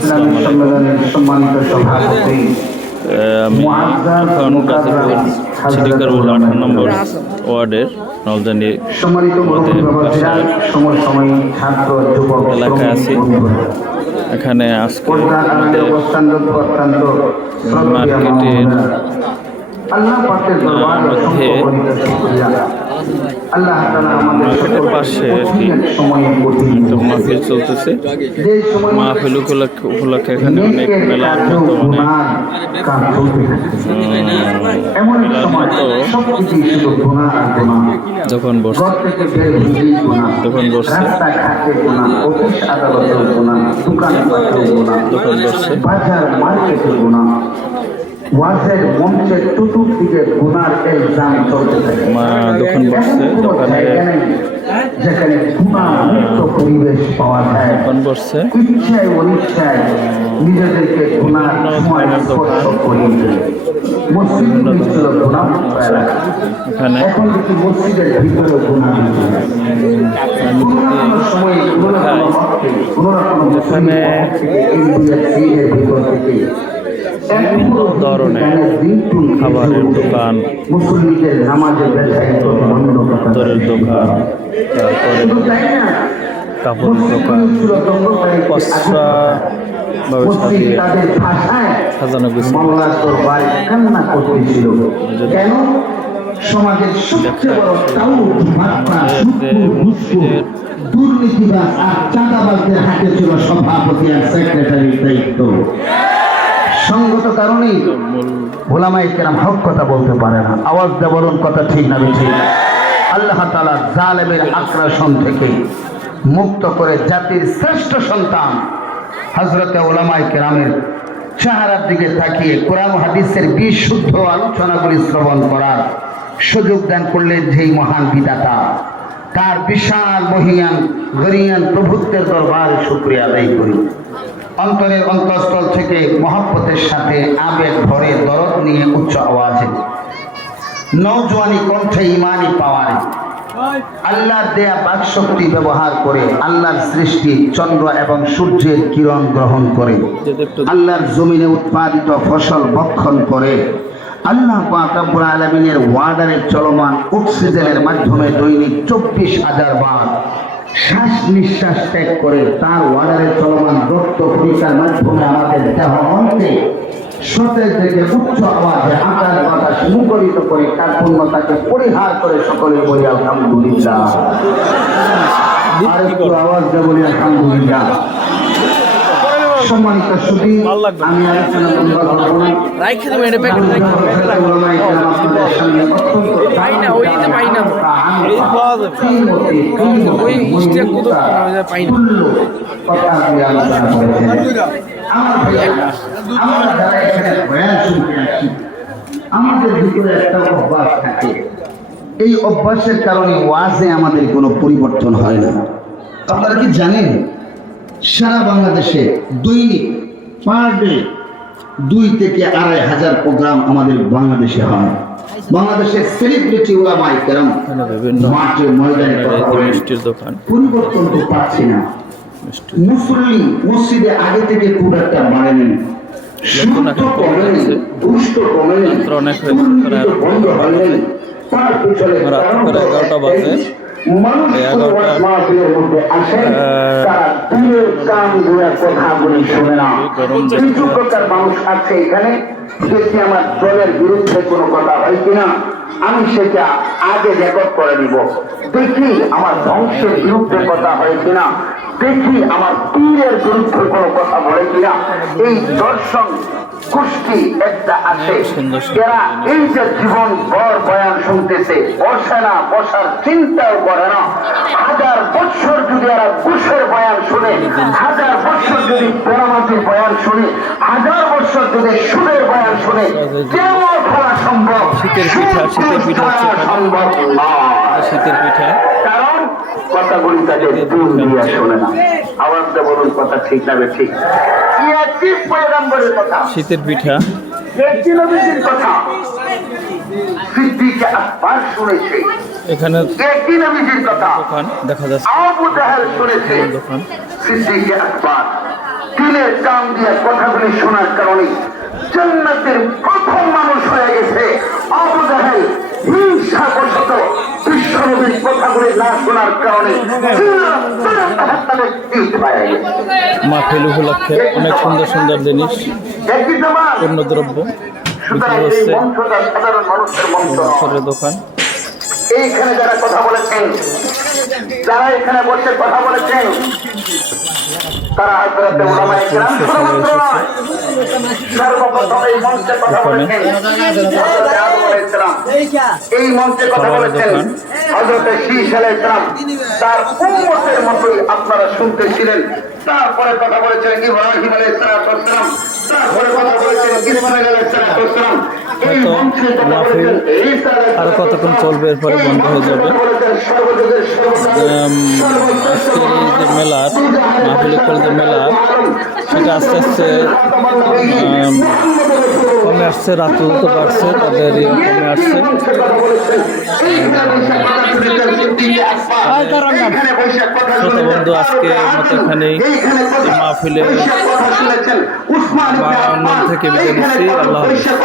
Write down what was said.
ইসলামী সম্মেলনের সম্মানিত সভাপতি আমি এখন গাজীপুর সিটি কর্পোরেশন 18 নম্বর ওয়ার্ডের নলজানি সম্মানিত সমসাময়িক ছাত্র যুবক এলাকায় আছি। এখানে আজকে মার্কেটের মার্কেটের পাশে আর কি মাহফিল চলতেছে। মাহফিল উপলক্ষে এখানে অনেক মেলার মতো যখন বসছে ওয়াজের মঞ্চে চতুর্দিকে গুনার এলজাম চলতে থাকে। দোকান বসছে, দোকানে যেখানে গুনামুক্ত পরিবেশ পাওয়া যায়, দোকান বসছে, ইচ্ছায় অনিচ্ছায় নিজেদেরকে গুনার সময় স্পর্শ করিয়ে দেয়। মসজিদ ছিল গুনামুক্ত এলাকা, এখন দেখি মসজিদের ভিতরে গুনাহ সময় ভিতর থেকে বিভিন্ন ধরনের খাবারের দোকান, মুসলিমদের নামাজের দরের দোকান, তারপরে কাপড়ের দোকান, পশরা সাজানো কিছু কেন সমাজের সবচেয়ে বড় দুর্নীতিবাজ আর চাঁদাবাজদের হাতে ছিল সভাপতি আর সেক্রেটারির দায়িত্ব। সঙ্গত কারণেই ওলামায়ে কেরাম হক কথা বলতে পারে না, আওয়াজ দিয়ে বলুন কথা ঠিক না ঠিক। আল্লাহ তাআলা জালেমের আগ্রাসন থেকে মুক্ত করে জাতির শ্রেষ্ঠ সন্তান হযরতে ওলামায়ে কেরামের চেহারার দিকে তাকিয়ে কোরআন ও হাদিসের বিশুদ্ধ আলোচনাগুলি শ্রবণ করার সুযোগ দান করলেন যেই মহান বিধাতা, তার বিশাল মহিয়ান গরিয়ান প্রভুত্বের দরবারে শুকরিয়া আদায় করি। অন্তরের অন্তঃস্থল থেকে মহব্বতের সাথে আবেগ ভরে দরদ নিয়ে উচ্চ আওয়াজে নওজোয়ানি কণ্ঠে ইমানি পাওয়ারে আল্লাহর দেয়া বাকশক্তি ব্যবহার করে আল্লাহর সৃষ্টি চন্দ্র এবং সূর্যের কিরণ গ্রহণ করে আল্লাহর জমিনে উৎপাদিত ফসল ভক্ষণ করে আল্লাহ পাক রব্বুল আলামিনের ওয়ার্ডারে চলমান অক্সিজেনের মাধ্যমে দৈনিক 24,000 বার শ্বাস নিঃশ্বাস ত্যাগ করে তার ওয়ার্ডারে চলমান রক্ত পরীক্ষার মাধ্যমে আমাদের দেহ মনকে সতেজ থেকে উচ্চ আওয়াজে আকাশ বাতাস মুখরিত করে তার পূর্ণতাকে পরিহার করে সকলে বলি আলহামদুলিল্লাহ। আর একটু আওয়াজ দিয়ে বলি আলহামদুলিল্লাহ। সম্মানিত সুধী, আমি আলোচনা আমাদের ভিতরে একটা অভ্যাস থাকে, এই অভ্যাসের কারণে ওয়াজে আমাদের কোনো পরিবর্তন হয় না। আপনারা কি জানেন সারা বাংলাদেশে দৈনিক পার ডে 2 থেকে 2,500 প্রোগ্রাম আমাদের বাংলাদেশে হয়। বাংলাদেশের সেলিব্রিটি ওলামায়ে কেরাম মাঠে ময়দানে পরিবর্তন তো পাচ্ছি না। মুসল্লি মসজিদে আগে থেকে খুব একটা বাড়েনি, দুষ্ট কমেনি, বন্ধ হয়নি, তার পিছনে 11টা বাজে মানুষ আছে এখানে, দেখি আমার দলের বিরুদ্ধে কোনো কথা হয় কিনা আমি সেটা আগে রেকর্ড করে নিব, দেখি আমার বংশের বিরুদ্ধে কথা হয় কিনা, দেখি আমার পীরের বিরুদ্ধে কোনো কথা বলে কিনা। এই দর্শন গোষ্ঠী একটা আছে যারা এই যে জীবন ভর বয়ান শুনতেছে, বসে না, বসার চিন্তাও করে না। 1000 বছর যদি এরা ঘুষের বয়ান শুনে, 1000 বছর যদি বেনামাজির বয়ান শুনে, 1000 বছর যদি সুদের বয়ান শুনে, কেমন করা সম্ভব? শীতের পিঠা সম্ভব না। শীতের পিঠা, কারণ কথাগুলি তাদের দিন দিয়ে শোনে না। আওয়াজটা বলুন কথা ঠিক না ঠিক? শীতের পিঠা কথা সিদ্দিক আকবর শুনেছে, এখানে একই নবীজির কথা দোকান দেখা যাচ্ছে, আবু জাহেল শুনেছে দোকান। সিদ্দিক আকবর তিলের কান দিয়ে কথাগুলি শোনার কারণে জান্নাতের প্রথম মানুষ হয়ে গেছে। আবু জাহেল হিংসাবশত বিশ্বনবীর কথাগুলি না শোনার কারণে মাহফিল উপলক্ষে অনেক সুন্দর সুন্দর জিনিস, একই জবান পণ্যদ্রব্য সুতরাং বিক্রি এই হচ্ছে। মঞ্চটা সাধারণ মানুষের মঞ্চ নয়। করে দোকান, এইখানে যারা কথা বলেছেন, যারা এখানে বসে কথা বলেছেন, তারা হযরতে উলামায়ে কেরাম শুধুমাত্র নয়, সর্বপ্রথম এই মঞ্চে কথা বলেছেন হযরতে আদম আলাইহিস সালাম, এই মঞ্চে কথা বলেছেন হযরতে শীশ আলাইহিস সালাম, তার উম্মতের মতোই আপনারা শুনতেছিলেন। তারপরে কথা বলেছেন ইব্রাহিম আলাইহিস সালাম, তারপরে কথা বলেছেন ইসমাঈল আলাইহিস সালাম। এই হয়তো মঞ্চে কথা মাহফিল বলেছেন ঈসা আলাইহিস আরো কতক্ষণ চলবে, এরপরে বন্ধ হয়ে যাবে। আজকের এই যে মেলার মাহফিল যে মেলা, সেটা আস্তে আস্তে কমে আসছে, রাতও তো বাড়ছে, তাদের কমে আসছে। শ্রোতা বন্ধু, আজকে মতো এখানেই মাহফিলে থেকে বিদায় নিচ্ছি। আল্লাহ হাফেজ।